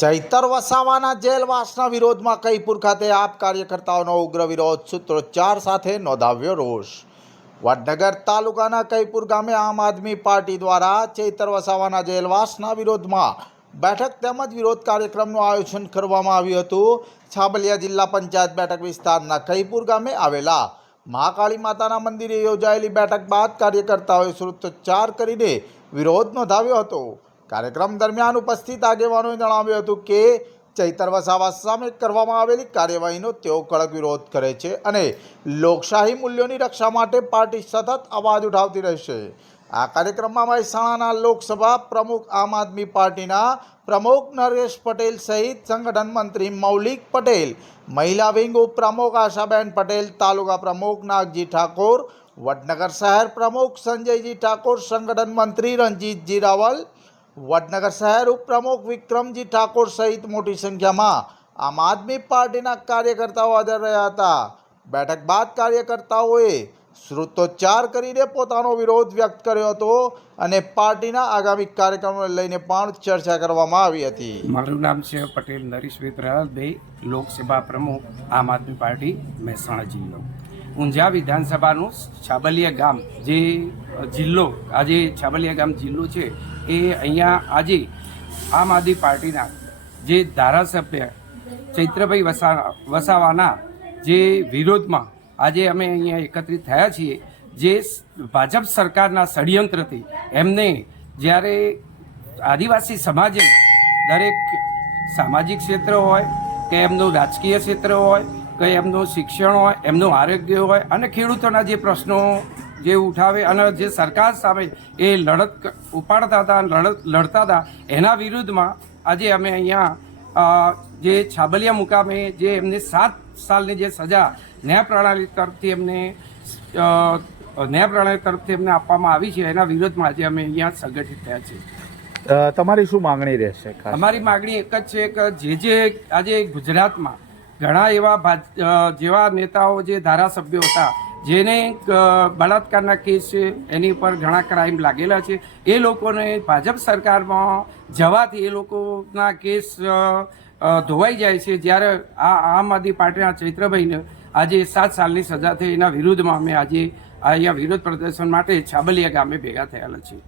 ચૈતર વસાવાના જેલવાસના વિરોધમાં કઈપુર ખાતે આપ કાર્યકર્તાઓનો ઉગ્ર વિરોધ સૂત્રોચ્ચાર સાથે નોંધાવ્યો રોષ। વડનગર તાલુકાના કઈપુર ગામે આમ આદમી પાર્ટી દ્વારા ચૈતર વસાવાના જેલવાસના વિરોધમાં બેઠક તેમજ વિરોધ કાર્યક્રમનું આયોજન કરવામાં આવ્યું હતું। છાબલિયા જિલ્લા પંચાયત બેઠક વિસ્તારના કઈપુર ગામે આવેલા મહાકાળી માતાના મંદિરે યોજાયેલી બેઠક બાદ કાર્યકર્તાઓએ સૂત્રોચ્ચાર કરીને વિરોધ નોંધાવ્યો હતો। कार्यक्रम दरमियान उपस्थित आगेवानों जणाव्યું હતું કે ચૈતર વસાવા સામે કરવામાં આવેલી કાર્યવાહીનો તેઓ કડક વિરોધ કરે છે અને લોકશાહી મૂલ્યોની રક્ષા માટે પાર્ટી સતત અવાજ ઉઠાવતી રહેશે। આ કાર્યક્રમમાં મહેસાણાના લોકસભા પ્રમુખ આમ આદમી પાર્ટીના પ્રમુખ નરેશ પટેલ સહિત સંગઠન મંત્રી મૌલિક પટેલ, મહિલા વિંગ ઉપપ્રમુખ આશાબેન પટેલ, તાલુકા પ્રમુખ નાગજી ઠાકોર, વડનગર શહેર પ્રમુખ સંજયજી ઠાકોર, संगठन मंत्री रंजीतजी रावल, वडनगर शहर उपप्रमुख विक्रमजी ठाकुर सहित मोटी संख्या में आम आदमी पार्टी कार्यकर्ताओं हाजर रहा था। बैठक बाद कार्यकर्ताओं श्रुतोच्चार करीने पोतानो विरोध व्यक्त कर्यो हतो अने पार्टीना आगामी कार्यक्रमों लईने पण चर्चा करवामां आवी हती। मारुं नाम छे पटेल नरेश भाई, लोकसभा प्रमुख आम आदमी पार्टी महेसाणा जिल्लो। ऊंझा विधानसभाનું છાબલિયા ગામ જે જિલ્લો આજે છાબલિયા ગામ જિલ્લો છે એ અહીંયા આજે આમ આદમી પાર્ટીના જે ધારાસભ્ય ચૈત્રભાઈ વસાવાના જે વિરોધમાં આજે અમે અહીંયા એકત્રિત થયા છીએ। જે ભાજપ સરકારના ષડયંત્રથી એમને જ્યારે આદિવાસી સમાજે દરેક સામાજિક ક્ષેત્ર હોય કે એમનું રાજકીય ક્ષેત્ર હોય કે એમનું શિક્ષણ હોય, એમનું આરોગ્ય હોય અને ખેડૂતોના જે પ્રશ્નો જે ઉઠાવે અને જે સરકાર સામે એ લડત ઉપાડતા હતા, લડતા હતા, એના વિરુદ્ધમાં આજે અમે અહીંયા જે છાબલિયા મુકામે જે એમને 7 સાલની જે સજા ન્યાય પ્રણાલી તરફથી એમને આપવામાં આવી છે એના વિરોધમાં આજે અમે અહીંયા સંગઠિત થયા છીએ। તમારી શું માંગણી રહેશે? અમારી માંગણી એક જ છે કે જે આજે ગુજરાતમાં ઘણા એવા જેવા નેતાઓ જે ધારાસભ્યો હતા જેને બળાત્કારના કેસ છે એની પર ઘણા ક્રાઇમ લાગેલા છે, એ લોકોને ભાજપ સરકારમાં જવાથી એ લોકોના કેસ ધોવાઈ જાય છે। જ્યારે આ આમ આદમી પાર્ટીના ચૈત્રભાઈને આજે 7 સાલની સજા થઈ, એના વિરુદ્ધમાં અમે આજે અહીંયા વિરોધ પ્રદર્શન માટે છાબલિયા ગામે ભેગા થયેલા છીએ।